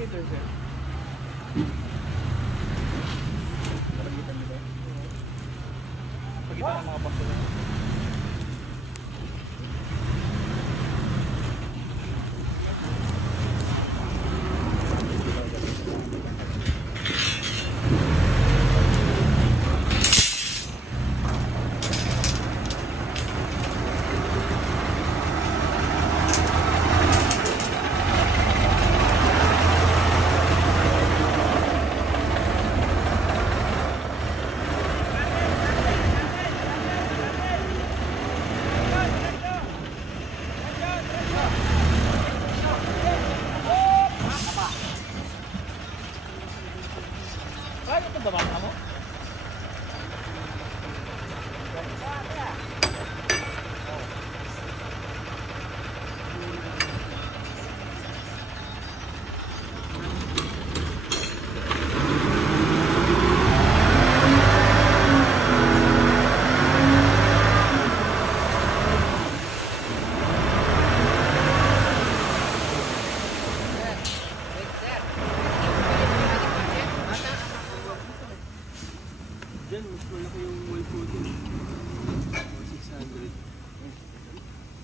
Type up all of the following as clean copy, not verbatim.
meters eh. Pagitan nito. Pagitan ng mga pasto. Kaya ito ba mo? Diyan, mas malaki yung wall footing. 600.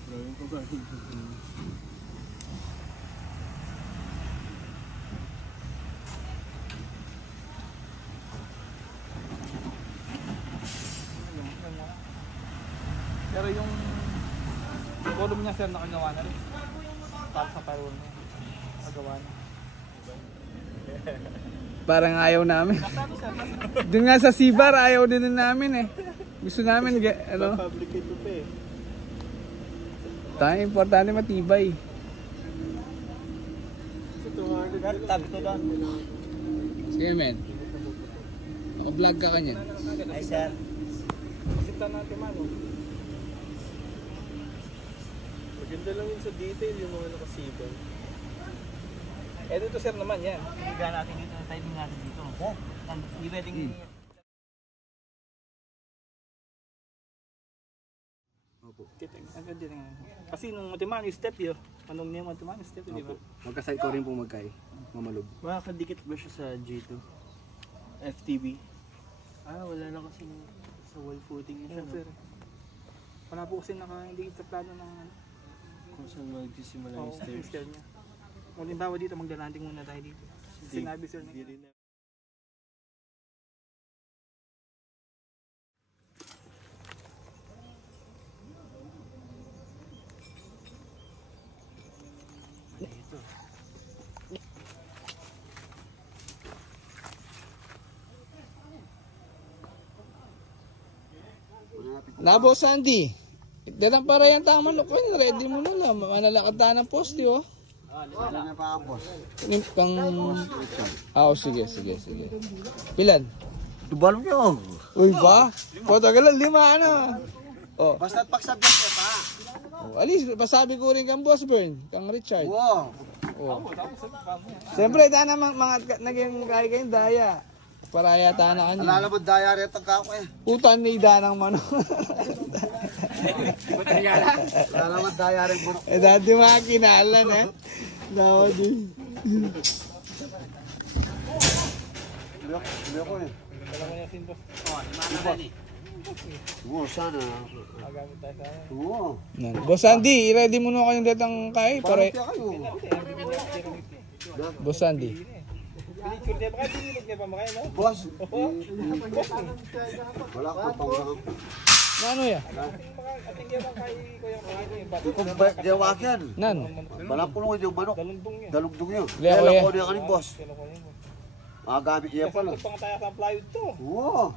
Maraming ko ba? Pero yung column niya sir nakagawa na rin. Para sa firewall niya. Nagawa na. Parang ayaw namin. Doon nga sa Sibar, ayaw din namin eh. Gusto namin, ano? Fabricate ito pa eh. Tayo, importante matibay. Sa 200 tabi to doon. Sige men. Naka-vlog ka kanyan. Ay sir. Pasitan natin man. Maganda lang yun sa detail yung mga nakasibang. Eh dito sir naman yan. Higa natin dito, typing natin dito. Hindi pwedeng Opo. Kasi nung Matimani step yun. Anong niya Matimani step yun, di ba? Magkaside ko rin po magkay. Mamalog. Makakadikit ba siya sa G2? FTB? Ah, wala na kasi sa wall footing niya. Sir. Wala po kasi nakahindikit sa plano ng kung saan magsisimula yung stairs niya. Halimbawa dito, magdalanding muna tayo dito. Sinabi sir na dito. Nabo Sandy. Datang para yan tama manok ko. Ready mo na lang. Manalakad tayo ng poste oh. Wala na pa ang boss. Pang... Ah, sige. Pilan? Tubalong nyo. Uy ba? Patagalan, 5 ano. Oh. Basta't pagsabyan siya pa. Oh, alis, pasabi ko rin kang Boss Bern, kang Richard. Wow. Oh. Siyempre, daan naman mga naging kayong daya. Para yata na kanya. Alala mo daya rin ang kako eh. Utan ni danang manok. Alala mo daya rin burok. Eh, dati mga kinalan eh. Dawa din. Sabi ako eh. Wala mo yung boss. Oo, sana. Magamit tayo sa Oo. Boss Andy, i-ready mo na kayong datang kay. Parang Para... kaya kayo. Boss Andy. Pinicture niya ba kayo? Pinilog niya pa makain, no? Boss. Wala ka pang Ano ya? Ating yan ang kay Kuya Kuya yung bato. kung jawak yan. Nan. Walang pulong yung manok. Dalundong niya. Dalugdong yun. Lea, Kaya kuya. lang ko niya kanin boss. Magamit niya pala. Ito pang tayo sa plywood to. Oo.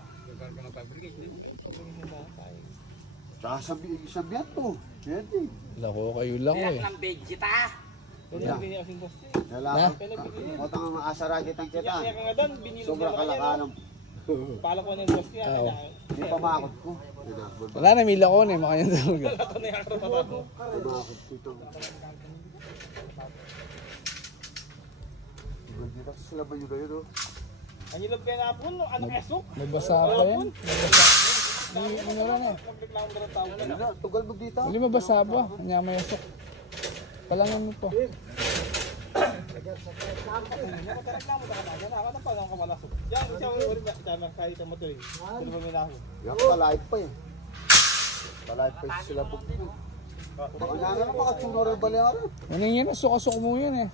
Tsaka sabihan to. Pwede. Lako kayo lang eh. Pero nabili niya kasing boss. Lalaki. Kota nga maasara kitang kita. Kaya ka nga doon, binilog Sobra niya pa kanya, kalakalam. no? Pala ko ng boss niya. Oo. Hindi pa makot ko. Wala na, mila ko na eh. Makanya talaga. Ito na yung akro pa ba? Makot ko ito. Dito sila ba yun yun, oh? Ang ilog kaya nga po, ano keso? Nagbasa pa yan. Nagbasa. Di minura na eh. Magreklamo ka ng tao. Wala, tugal mo dito. Hindi mabasa pa. Kanya may asok. Palangan mo pa. Magreklamo ka na. Yan ako na pag ang kamalasok. Yan, siya ulit na. Siya lang kahit ang matuloy. Sino ba may nako? Yan, palahit pa eh. Palahit pa sila po. Baka nga naman, baka sunod ba lang rin? Ano yan? Asok-asok mo yan eh.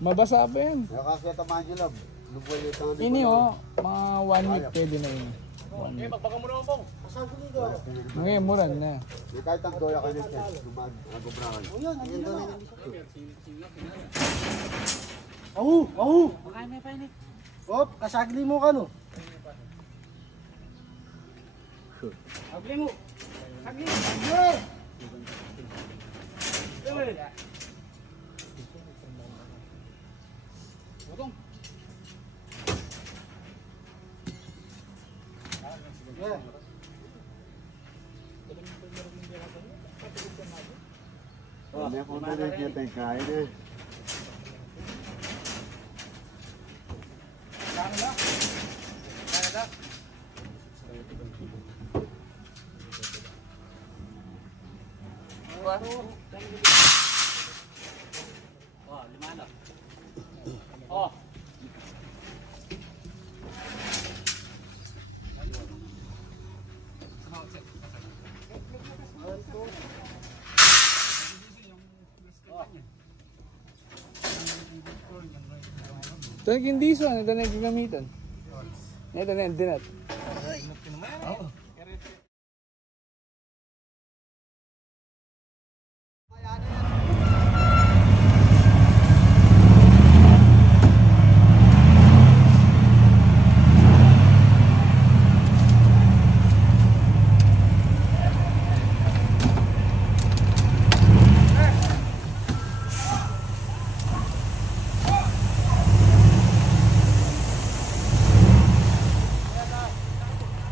Mabasa pa yan. Nakakita man yun lang. Luboy yung tangan. Ini oh, mga 1 week pwede na yun. 1 week. Magbaga mo naman pong. Ngayon, muran na. May kahit ang doya kayo niya. Lumagobrakan. O yan, ayun doon. Baka may painit. Op, kasagli mo ka no? Sagli mo. Sagli. Sagli. Botong. May ako na rin kita yung kain eh. Ito naging diesel, ito na gagamitan. Ito na yung dinat.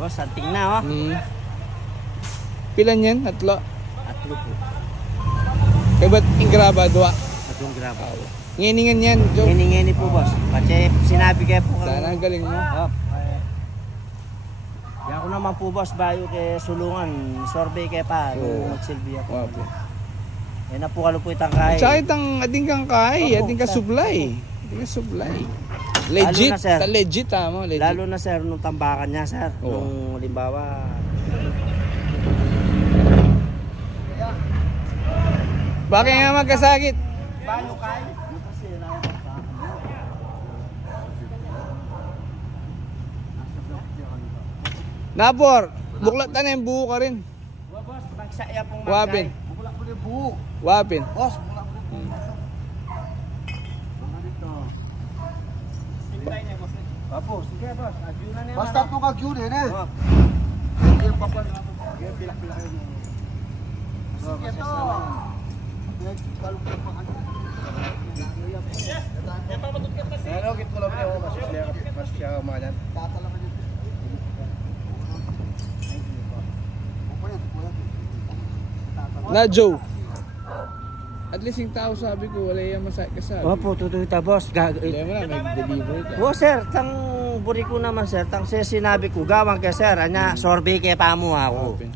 Boss, anting na oh. Pilan yan? Tatlo? Atlo po. Kaya ba't ingraba? Dua? Atong graba. Nginingan yan, Joe. Ngini-ngini po boss. Kasi sinabi kayo po. Sana ang galing mo. Yan ko naman po boss, bayo kay sulungan. Sorbet kay pa. Oo. Magsilbi ako. Wapo. Yan na po kalo po itang kahay. Tsaka itang ating kang kay, Opo, ating ka sir. supply. Ating ka supply. Legit, Lalo na, sir. legit mo, legit. Lalo na sir, nung tambakan niya sir. Oo. Nung halimbawa. Bakit nga magkasakit? Bayo kayo? Napor, buklat na yung buo ka rin. Boss, magsaya pong Wapin. Bukula ko yung buhok. Wapin. Boss, bukula ko yung buhok. Opo, sige boss. Adyo na niya. Basta itong agyun eh, ne? Yung papal. Yung pilak-pilak yun. Sige ito. Ano, git ko lang po. Mas siya umalan. Tatalaman yun. Na Joe. At least yung tao sabi ko, wala yung masakit ka sabi. Opo, tututa boss. Hindi mo na, may deliver ka. Oh sir, tang buri ko naman sir, tang sinabi ko, gawang kay sir, anya, sorbet kay pamo ako. Wapin.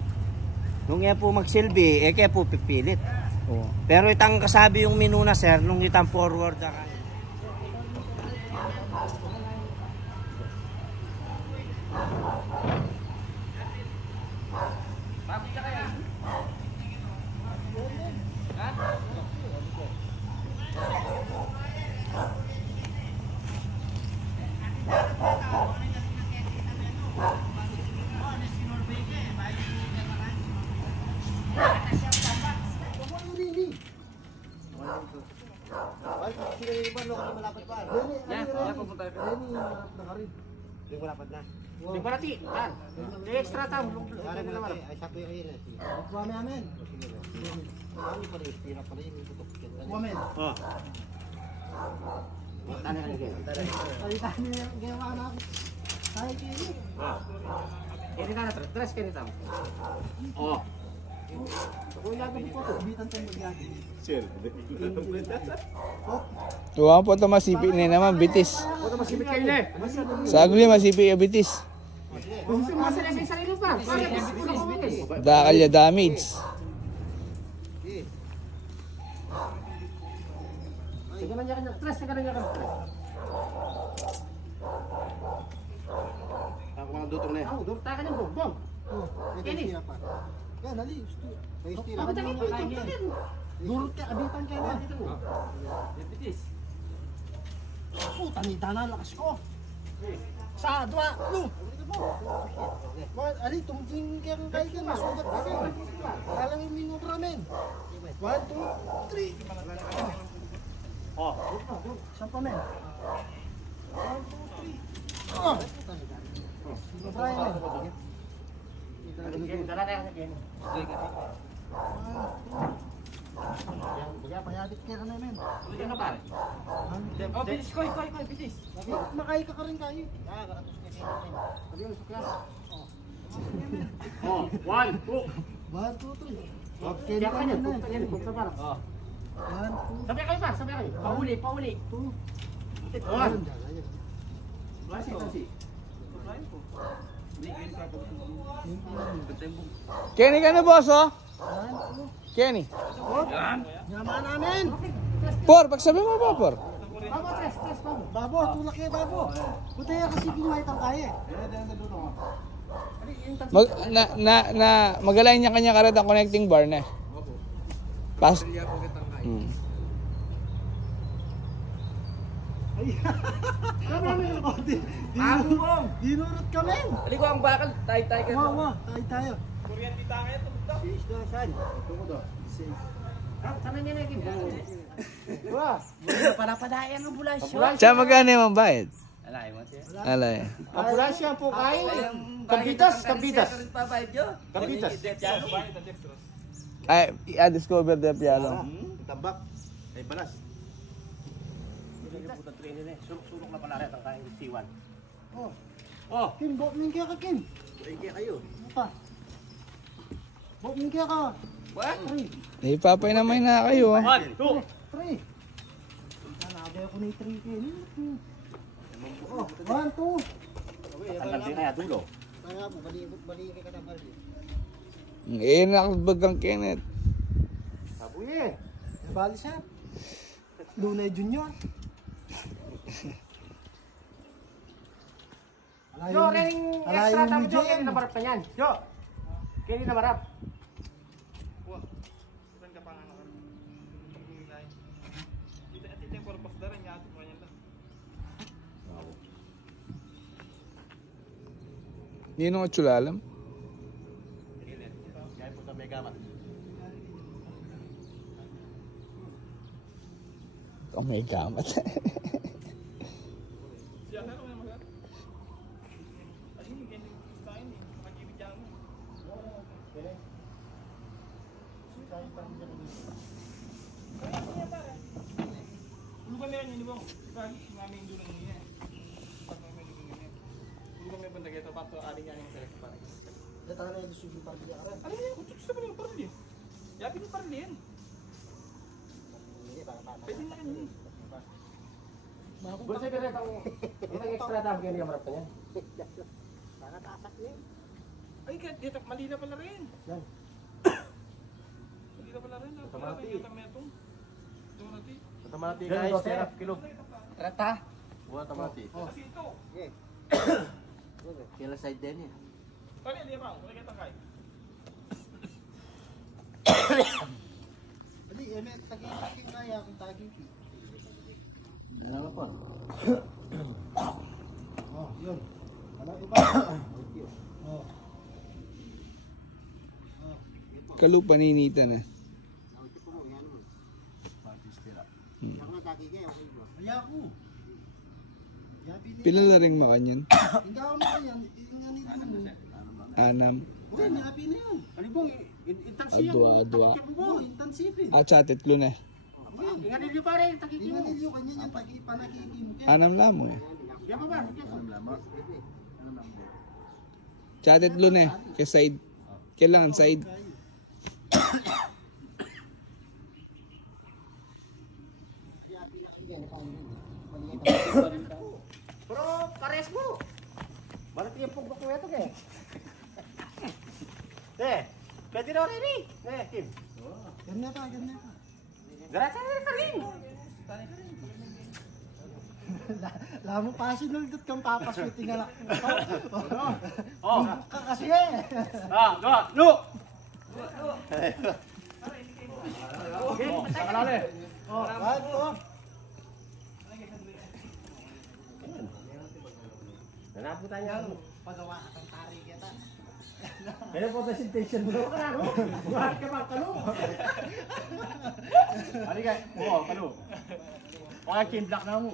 Nung yan po magsilbi, kaya po pipilit. Oo. Pero itang kasabi yung menu na sir, nung itang forward na kayo. Di ba nati? Di extra tam. Ay sabi kayo na. Kuha namin. Ano pa rin? Tira pa rin. Kuha namin. Oh. Tani ka lagi. Tani yung gawa na ako. Ay, kini. Ini na tres kini tam. Oh. Tuwa po ito masipi na naman, bitis. Sagli masipi yung bitis. Dakalya damage. Ako mga dutong na yan. Yan, dali. Durot ka, abitan ka na. Puta ni Dana, lakas ko. Sa dua, lu. Ali, tungjing yang kayo ka, masugat ka. Kalang yung minubra men. 1, 2, 3. Oh, saan pa men? 1, 2, 3. Oh. Minubra yan. Kaya payadik ka na men. Ulitin ka pare. Oh, bitis ko, bitis. Makay ka rin kayo. Karatos ka siya. Sabi mo, sukla. Oh, 1, 2. 1, 2, 3. Okay, Kaya ka niya, na. punta yan, punta para. Oh. 1, 2, Sabi kayo pa, sabi kayo. Pauli. 2. One. Kasi. Kenny ka na boss oh. 1, 2. Kenny. Yaman namin. Por, pagsabi mo ba por? Babo, tres, babo. Babo, tulak kayo, babo. Buti yan kasi ginawa itang kaya. Magalayin niya kanya karat ang connecting bar na. Pas. Dinurot kami. Ali ko ang bakal, tay-tay ka. Wow, tayo. Kuryente tayo ito. Saan? Tungo do. Sana niya na yung Wah. Pala-padayan ng bulasyo. Siya magkano yung bayad? Alay mo siya. Alay. Ambulansya po kayo. Kabitas. Ay, i-discover the piano. Tabak. Ay balas. Sulok na pala rin ang kain C1. Oh. Kim, bok min kaya ka, Kim. Kaya kayo. Apa? Bok min kaya ka. What? Ipapay naman na kayo. 1, 2. 3. Sanabi ako ni 3 Kim. Oh, 1, 2. Tanggal din kaya dulo. Kaya mo, bali ka na bali. Nakabag ang Kenneth. Sabuye. Bali siya. Lunay Junior. Yo, ring extra tam jo, kini na marap na yan. Jo. Kini na marap. Yun ang atsulalam. Kaya po sa Megaman. Oh my gamat. Boleh saya tang extra tam kini na marap na yan. Sana tasak niya. Ay, dito, mali na pala rin. Yan. Mali na pala rin. Tamati. Tamati. Tamati guys, serap kilo. Rata. Buat tamati. Kasi ito. Kila side din eh. Kali, di ba? Wala kita kay. Bali, may taging kaya kung taging ki. Ano pa? Oh, yun. Alam iba. Oh. Kalupa ninita na. Kaya ako. Pila na rin makanyan? Hindi ako mo yan. Anam. Okay, napi na yan. Ano bang intansiya? Adwa. Oh, intensifin. At tatlo na. Ingat nilyo pare, takiki Hindi mo. na nilyo kanya yung panakiki mo. Anam lamo eh. Yan pa ba? Tatlo na eh. Kaya side. Kailangan side. Pero pares mo. Barat yung pugbo ko ito kaya. Pwede na rin eh. Kim. Ganyan pa. Diretso na rin. Lamo pa sinuldot kang papaswiting na lang. Oh. Ka kasi eh. No! Sakalali. Oh, right po. Nanaputan niya ako. Pagawa ka ng tari kita. Kaya po presentation mo ka na, no? Buhat ka pa, kalo. Ano ka? Oo, kalo. Kaya Kim Black na mo.